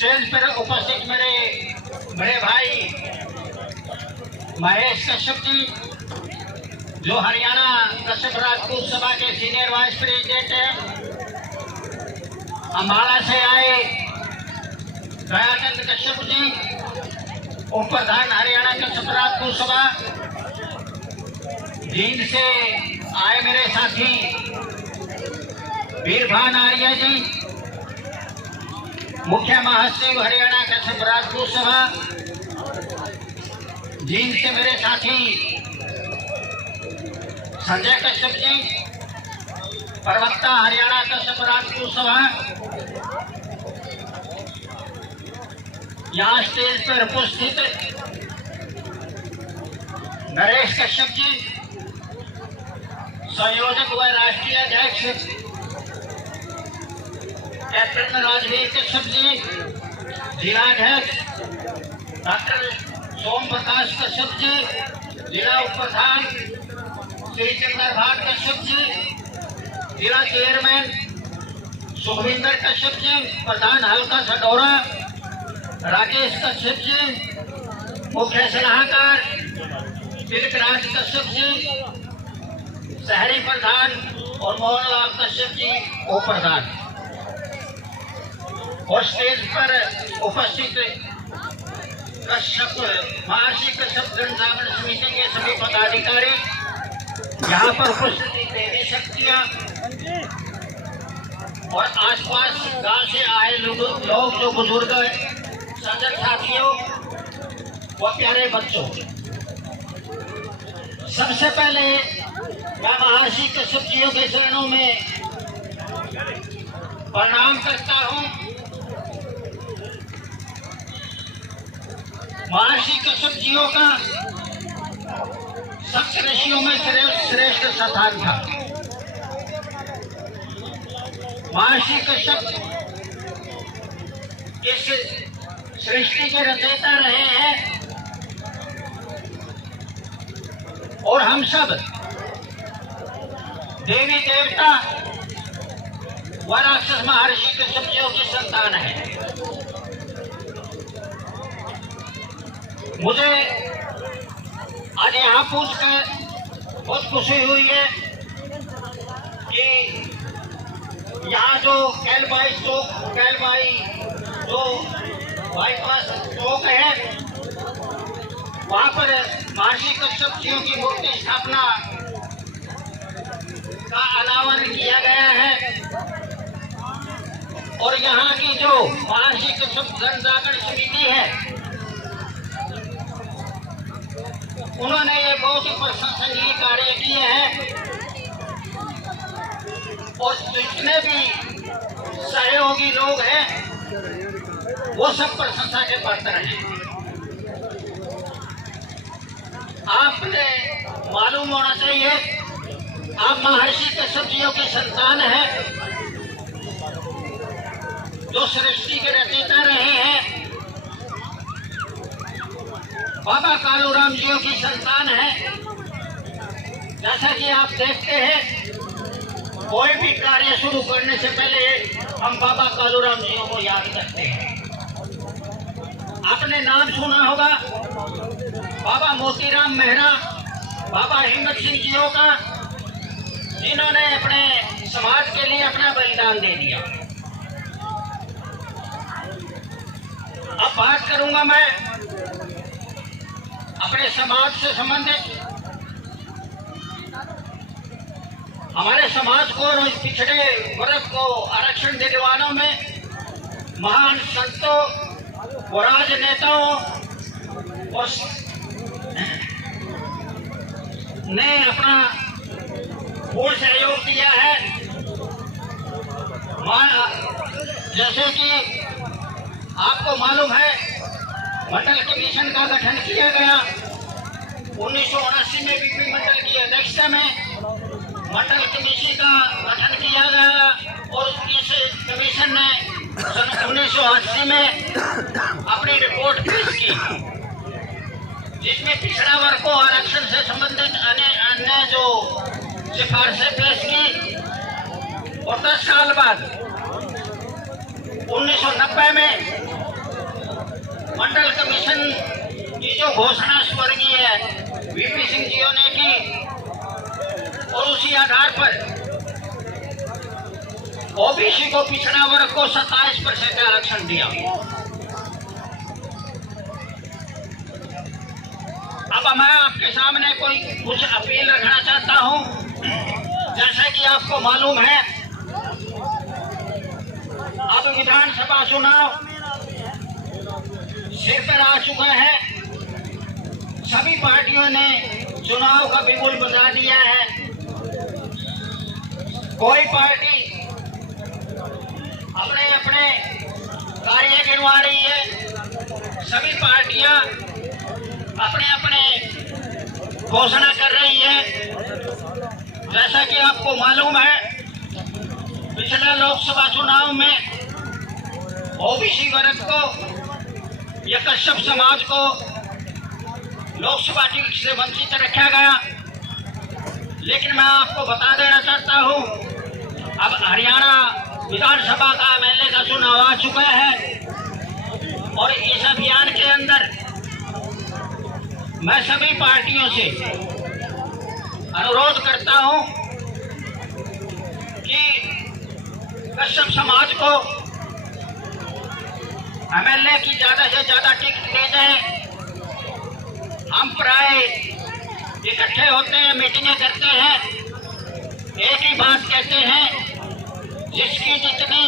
Stage पर उपस्थित मेरे बड़े भाई महेश कश्यप जी, जो हरियाणा कश्यप राजपूत सभा के सीनियर वाइस प्रेसिडेंट हैं, अम्बाला से आए दयाचंद कश्यप जी, उप प्रधान हरियाणा कश्यप राजपूत सभा, जींद से आए मेरे साथी वीरभान आर्य जी, मुख्य महासचिव हरियाणा कश्यप राजपूत सभा, जींद से मेरे साथी संजय कश्यप जी, प्रवक्ता हरियाणा कश्यप राजपूत सभा, यहाँ स्टेज पर उपस्थित नरेश कश्यप जी, संयोजक व राष्ट्रीय अध्यक्ष कैप्टन राजवीर कश्यप जी, जिलाध्यक्ष डॉक्टर सोम प्रकाश कश्यप जी, जिला उप प्रधान श्री चंद्रभान कश्यप जी, जिला चेयरमैन सुखविंदर कश्यप जी, प्रधान हल्का सडौरा राकेश कश्यप जी, मुख्य सलाहकार तिलकराज कश्यप जी, शहरी प्रधान और मोहनलाल कश्यप जी उप प्रधान, और स्टेज पर उपस्थित कश्यप महर्षि कश्यप जनजागरण समिति के सभी पदाधिकारी, यहाँ पर उपस्थित देवी शक्तियाँ और आसपास गांव से आए लोग जो बुजुर्ग सज्जन साथियों व प्यारे बच्चों, सबसे पहले मैं महर्षि कश्यप जियों के चरणों में प्रणाम करता हूँ। महर्षि कश्यप जियों का सप्त ऋषियों में श्रेष्ठ स्थान था। महर्षि कश्यप इस सृष्टि के रचयिता रहे हैं और हम सब देवी देवता व राक्षस महर्षि कश्यप जियों की संतान है। मुझे आज यहाँ पूछकर बहुत खुशी हुई है कि यहाँ जो कैलबाई जो बाईपास चौक है, वहाँ पर महर्षि कश्यप जियों की मूर्ति स्थापना का अनावरण किया गया है। और यहाँ की जो महर्षि कश्यप जनजागरण समिति है, उन्होंने ये बहुत ही प्रशंसनीय कार्य किए हैं और जितने भी सहयोगी लोग हैं वो सब प्रशंसा के पात्र हैं। आपने मालूम होना चाहिए, आप महर्षि कश्यप जियों की संतान हैं, जो सृष्टि के रचयिता रहे हैं। बाबा कालूराम जियों की संतान है। जैसा कि आप देखते हैं, कोई भी कार्य शुरू करने से पहले हम बाबा कालूराम जियों को याद करते हैं। आपने नाम सुना होगा बाबा मोतीराम मेहरा, बाबा हिम्मत सिंह जियों का, जिन्होंने अपने समाज के लिए अपना बलिदान दे दिया। अब बात करूंगा मैं अपने समाज से संबंधित। हमारे समाज को और पिछड़े वर्ग को आरक्षण दिलवाने में महान संतों और राजनेताओं और ने अपना पूर्ण सहयोग दिया है। जैसे कि आपको मालूम है, मंडल कमीशन का गठन किया गया 1979 में। बीपी मंडल की अध्यक्षता में मंडल कमीशन का गठन किया गया और इस कमीशन ने सन 1980 में अपनी रिपोर्ट पेश की, जिसमें पिछड़ा वर्ग को आरक्षण से संबंधित अन्य जो सिफारिशें पेश की। और 10 साल बाद 1990 में मंडल कमीशन की जो घोषणा स्वर्गीय वीपी सिंह जी ने की और उसी आधार पर ओबीसी को पिछड़ा वर्ग को 27% आरक्षण दिया। अब मैं आपके सामने कुछ अपील रखना चाहता हूं। जैसे कि आपको मालूम है, अब विधानसभा चुनाव सिर पर आ चुका है। सभी पार्टियों ने चुनाव का बिगुल बजा दिया है। कोई पार्टी अपने अपने कार्य गिनवा रही है, सभी पार्टियां अपने अपने घोषणा कर रही है। जैसा कि आपको मालूम है, पिछले लोकसभा चुनाव में ओबीसी वर्ग को या कश्यप समाज को लोकसभा टिकट से वंचित रखा गया। लेकिन मैं आपको बता देना चाहता हूं, अब हरियाणा विधानसभा का एमएलए का चुनाव आ चुका है और इस अभियान के अंदर मैं सभी पार्टियों से अनुरोध करता हूं कि कश्यप समाज को एमएलए की ज्यादा से ज्यादा टिकट दे जाए। हम प्राय इकट्ठे होते हैं, मीटिंगें करते हैं, एक ही बात कहते हैं, जिसकी जितनी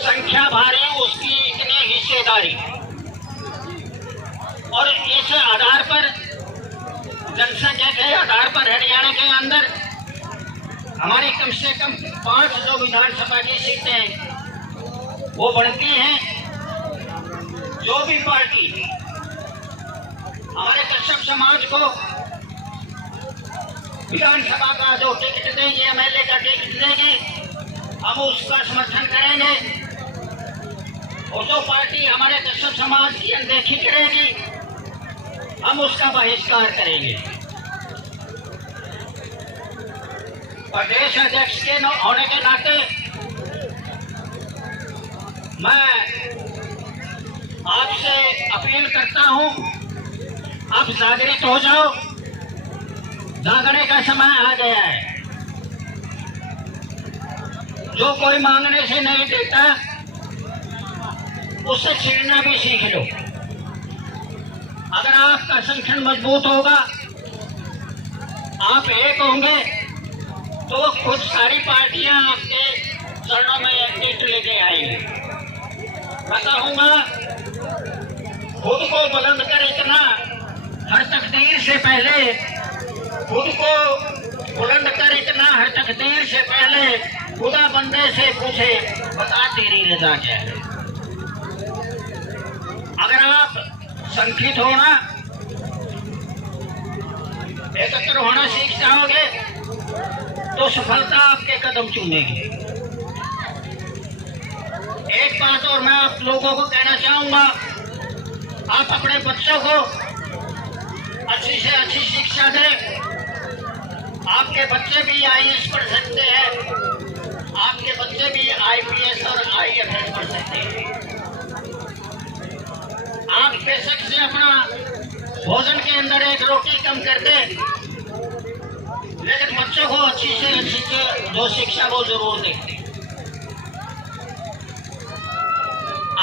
संख्या भारी उसकी इतनी हिस्सेदारी। और इस आधार पर, जनसंख्या के आधार पर हरियाणा के अंदर हमारी कम से कम 5 जो विधानसभा की सीटें वो बढ़ती हैं। जो भी पार्टी हमारे कश्यप समाज को विधानसभा का जो टिकट देगी, एमएलए का टिकट देगी, हम उसका समर्थन करेंगे। और जो पार्टी हमारे कश्यप समाज की अनदेखी करेगी, हम उसका बहिष्कार करेंगे। प्रदेश अध्यक्ष के होने के नाते मैं आपसे अपील करता हूं, आप जागृत हो जाओ। जागने का समय आ गया है। जो कोई मांगने से नहीं देता, उससे छीनना भी सीख लो। अगर आपका संगठन मजबूत होगा, आप एक होंगे, तो खुद सारी पार्टियां आपके चरणों में टिकट लेके आएंगी। मैं कहूंगा, खुद को बुलंद कर इतना, हर तकदीर से पहले खुद को बुलंद कर इतना, हर तकदीर से पहले खुदा बंदे से पूछे, बता तेरी रजा क्या है। अगर आप संगठित होना, एकत्र होना सीख जाओगे, तो सफलता आपके कदम चूमेगी। एक बात और मैं आप लोगों को कहना चाहूंगा, आप अपने बच्चों को अच्छी से अच्छी शिक्षा दें। आपके बच्चे भी आईएएस पढ़ सकते हैं, आपके बच्चे भी आईपीएस और आईएफएस पढ़ सकते हैं। आप बेशक से अपना भोजन के अंदर एक रोटी कम कर दें, लेकिन बच्चों को अच्छी से अच्छी जो शिक्षा वो जरूर दें।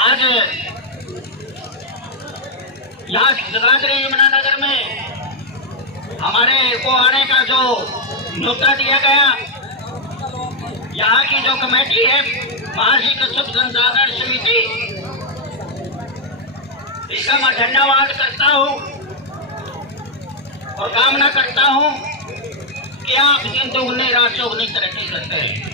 आज यहाँ जगाधरी यमुनानगर में हमारे को आने का जो न्योता दिया गया, यहाँ की जो कमेटी है महर्षि कश्यप संसाधन समिति, इसका मैं धन्यवाद करता हूँ और कामना करता हूँ कि आप दिन दोगुनी रात चौगुनी तरक्की करते हैं।